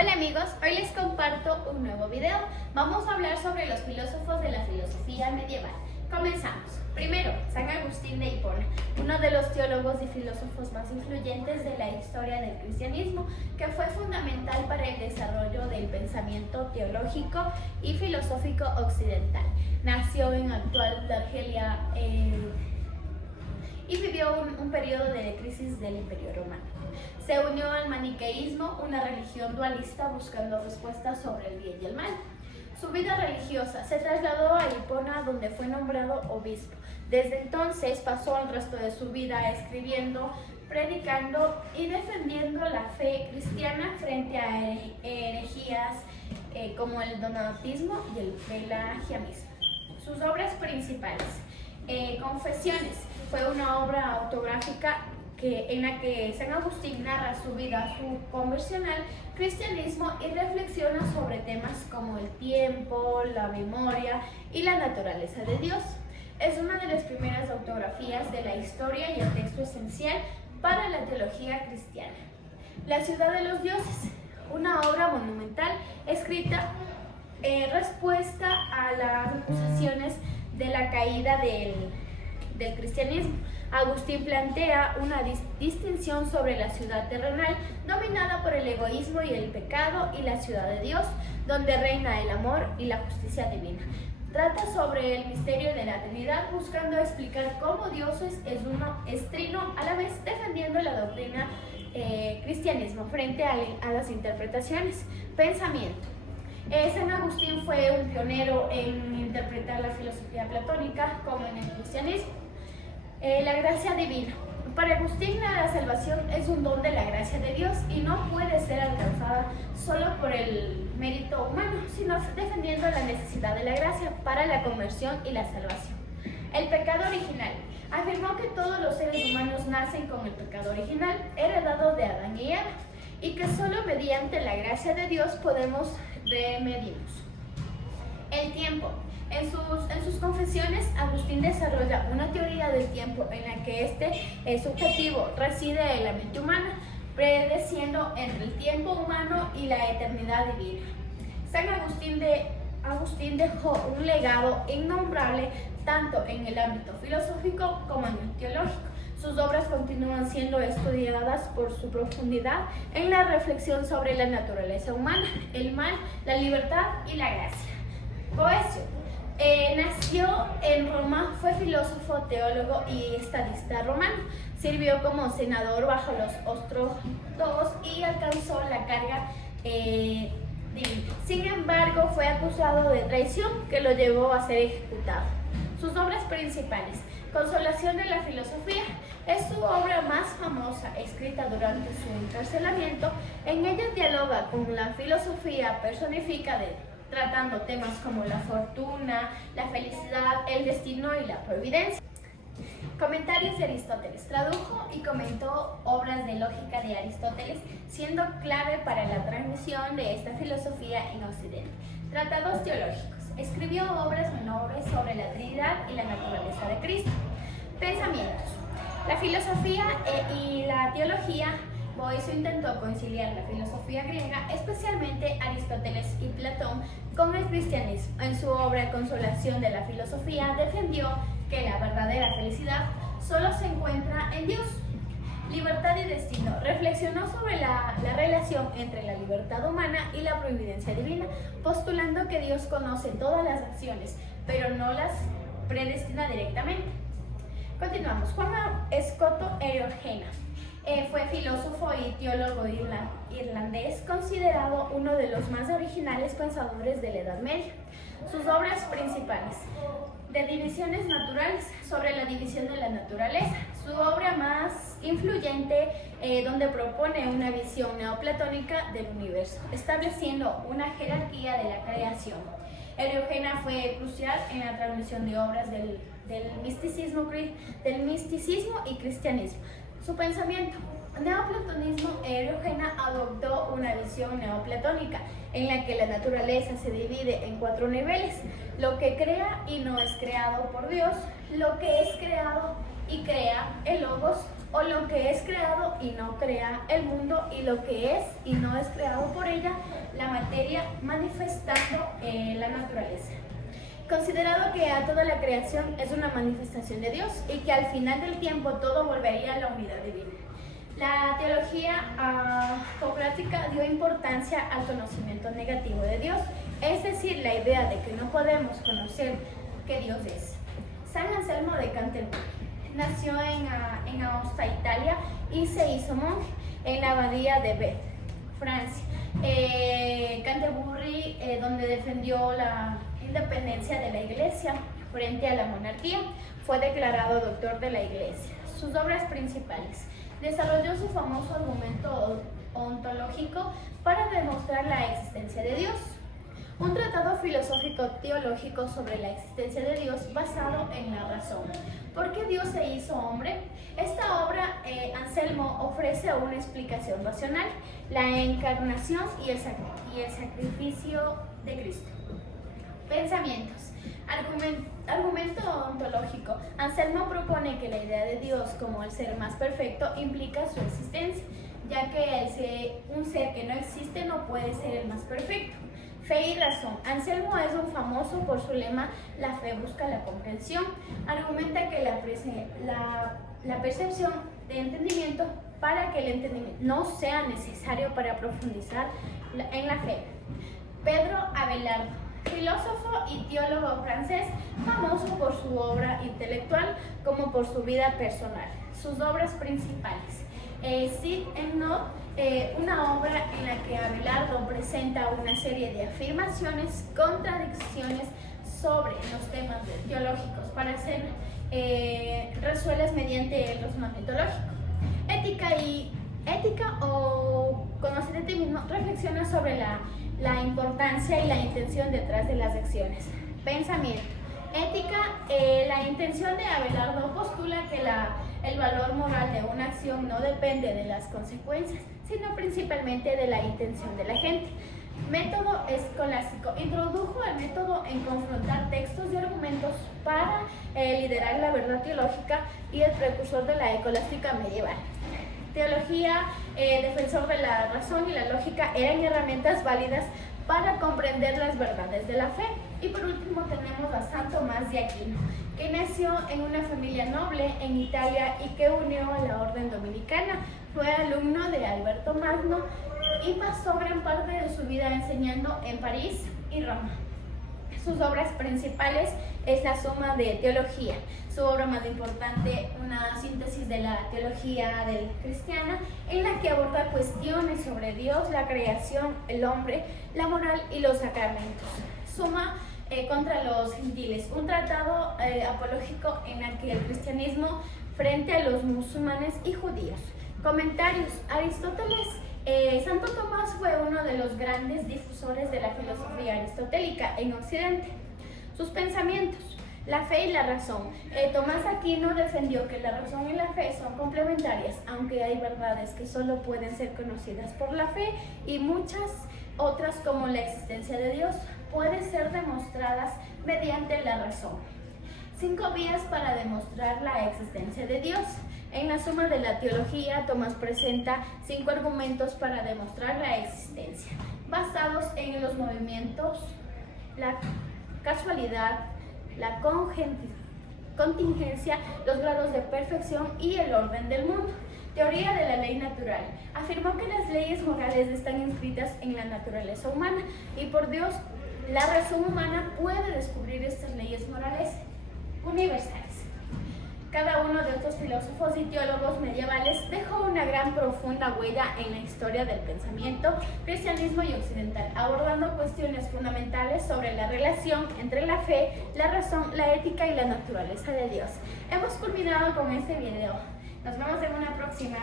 Hola amigos, hoy les comparto un nuevo video. Vamos a hablar sobre los filósofos de la filosofía medieval. Comenzamos. Primero, San Agustín de Hipona, uno de los teólogos y filósofos más influyentes de la historia del cristianismo, que fue fundamental para el desarrollo del pensamiento teológico y filosófico occidental. Nació en actual Argelia y vivió un periodo de crisis del Imperio Romano. Se unió al maniqueísmo, una religión dualista buscando respuestas sobre el bien y el mal. Su vida religiosa se trasladó a Hipona, donde fue nombrado obispo. Desde entonces pasó el resto de su vida escribiendo, predicando y defendiendo la fe cristiana frente a herejías como el donatismo y el pelagianismo. Sus obras principales: Confesiones, fue una obra autográfica en la que San Agustín narra su vida, su conversión al cristianismo y reflexiona sobre temas como el tiempo, la memoria y la naturaleza de Dios. Es una de las primeras autografías de la historia y el texto esencial para la teología cristiana. La ciudad de los dioses, una obra monumental escrita en respuesta a las acusaciones de la caída del cristianismo. Agustín plantea una distinción sobre la ciudad terrenal dominada por el egoísmo y el pecado y la ciudad de Dios, donde reina el amor y la justicia divina. Trata sobre el misterio de la Trinidad, buscando explicar cómo Dios es uno, es trino, a la vez defendiendo la doctrina cristianismo frente a las interpretaciones. Pensamiento. San Agustín fue un pionero en interpretar la filosofía platónica como en el cristianismo. La gracia divina. Para Agustín, la salvación es un don de la gracia de Dios y no puede ser alcanzada solo por el mérito humano, sino defendiendo la necesidad de la gracia para la conversión y la salvación. El pecado original. Afirmó que todos los seres humanos nacen con el pecado original, heredado de Adán y Eva, y que solo mediante la gracia de Dios podemos remediarnos. El tiempo. En sus confesiones, Agustín desarrolla una teoría del tiempo en la que este subjetivo reside en la mente humana, predeciendo entre el tiempo humano y la eternidad divina. San Agustín dejó un legado innombrable tanto en el ámbito filosófico como en el teológico. Sus obras continúan siendo estudiadas por su profundidad en la reflexión sobre la naturaleza humana, el mal, la libertad y la gracia. Boecio. Nació en Roma, fue filósofo, teólogo y estadista romano. Sirvió como senador bajo los ostrogodos y alcanzó la carga divina. Sin embargo, fue acusado de traición, que lo llevó a ser ejecutado. Sus obras principales: Consolación de la filosofía, es su obra más famosa, escrita durante su encarcelamiento. En ella dialoga con la filosofía personificada, tratando temas como la fortuna, la felicidad, el destino y la providencia. Comentarios de Aristóteles. Tradujo y comentó obras de lógica de Aristóteles, siendo clave para la transmisión de esta filosofía en Occidente. Tratados teológicos. Escribió obras menores sobre la Trinidad y la naturaleza de Cristo. Pensamientos. La filosofía y la teología. Boecio intentó conciliar la filosofía griega, especialmente Aristóteles y Platón, con el cristianismo. En su obra Consolación de la filosofía defendió que la verdadera felicidad solo se encuentra en Dios. Libertad y destino. Reflexionó sobre la relación entre la libertad humana y la providencia divina, postulando que Dios conoce todas las acciones, pero no las predestina directamente. Continuamos. Juan Escoto Eriogena. Fue filósofo y teólogo irlandés, considerado uno de los más originales pensadores de la Edad Media. Sus obras principales: De divisiones naturales, sobre la división de la naturaleza. Su obra más influyente, donde propone una visión neoplatónica del universo, estableciendo una jerarquía de la creación. Eriogena fue crucial en la transmisión de obras del misticismo y cristianismo. Su pensamiento. Neoplatonismo. Eriogena adoptó una visión neoplatónica en la que la naturaleza se divide en 4 niveles: lo que crea y no es creado por Dios, lo que es creado y crea, el logos, o lo que es creado y no crea el mundo, y lo que es y no es creado por ella, la materia, manifestando la naturaleza. Considerado que a toda la creación es una manifestación de Dios y que al final del tiempo todo volvería a la unidad divina. La teología socrática dio importancia al conocimiento negativo de Dios, es decir, la idea de que no podemos conocer que Dios es. San Anselmo de Canterbury nació en Aosta, Italia, y se hizo monje en la abadía de Beth, Francia. Canterbury, donde defendió la independencia de la Iglesia frente a la monarquía, fue declarado doctor de la Iglesia. Sus obras principales: desarrolló su famoso argumento ontológico para demostrar la existencia de Dios. Un tratado filosófico-teológico sobre la existencia de Dios basado en la razón. ¿Por qué Dios se hizo hombre? Esta obra, Anselmo ofrece una explicación racional: la encarnación y el sacrificio de Cristo. Pensamientos. Argumento ontológico. Anselmo propone que la idea de Dios como el ser más perfecto implica su existencia, ya que un ser que no existe no puede ser el más perfecto. Fe y razón. Anselmo es un famoso por su lema: la fe busca la comprensión. Argumenta que la percepción de entendimiento para que el entendimiento no sea necesario para profundizar en la fe. Pedro Abelardo, filósofo y teólogo francés, famoso por su obra intelectual como por su vida personal. Sus obras principales: Cid en No, una obra en la que Abelardo presenta una serie de afirmaciones, contradicciones sobre los temas teológicos para ser resueltas mediante el razonamiento lógico. Ética o Conocer de ti mismo reflexiona sobre la importancia y la intención detrás de las acciones. Pensamiento. Ética, la intención de Abelardo postula que el valor moral de una acción no depende de las consecuencias, sino principalmente de la intención de la gente. Método escolástico. Introdujo el método en confrontar textos y argumentos para liderar la verdad teológica, y el precursor de la escolástica medieval. Teología, defensor de la razón y la lógica, eran herramientas válidas para comprender las verdades de la fe. Y por último tenemos a San Tomás de Aquino, que nació en una familia noble en Italia y que unió a la orden dominicana. Fue alumno de Alberto Magno y pasó gran parte de su vida enseñando en París y Roma. Sus obras principales es la Suma de Teología, su obra más importante, una síntesis de la teología cristiana, en la que aborda cuestiones sobre Dios, la creación, el hombre, la moral y los sacramentos. Suma contra los gentiles, un tratado apológico en el que el cristianismo frente a los musulmanes y judíos. Comentarios. Aristóteles. Santo Tomás fue uno de los grandes difusores de la filosofía aristotélica en Occidente. Sus pensamientos: la fe y la razón. Tomás Aquino defendió que la razón y la fe son complementarias, aunque hay verdades que solo pueden ser conocidas por la fe, y muchas otras, como la existencia de Dios, pueden ser demostradas mediante la razón. 5 vías para demostrar la existencia de Dios. En la Suma de la Teología, Tomás presenta 5 argumentos para demostrar la existencia, basados en los movimientos, la casualidad, la contingencia, los grados de perfección y el orden del mundo. Teoría de la ley natural. Afirmó que las leyes morales están inscritas en la naturaleza humana y por Dios, la razón humana puede descubrir estas leyes morales universales. Cada uno de estos filósofos y teólogos medievales dejó una gran profunda huella en la historia del pensamiento, cristianismo y occidental, abordando cuestiones fundamentales sobre la relación entre la fe, la razón, la ética y la naturaleza de Dios. Hemos culminado con este video. Nos vemos en una próxima.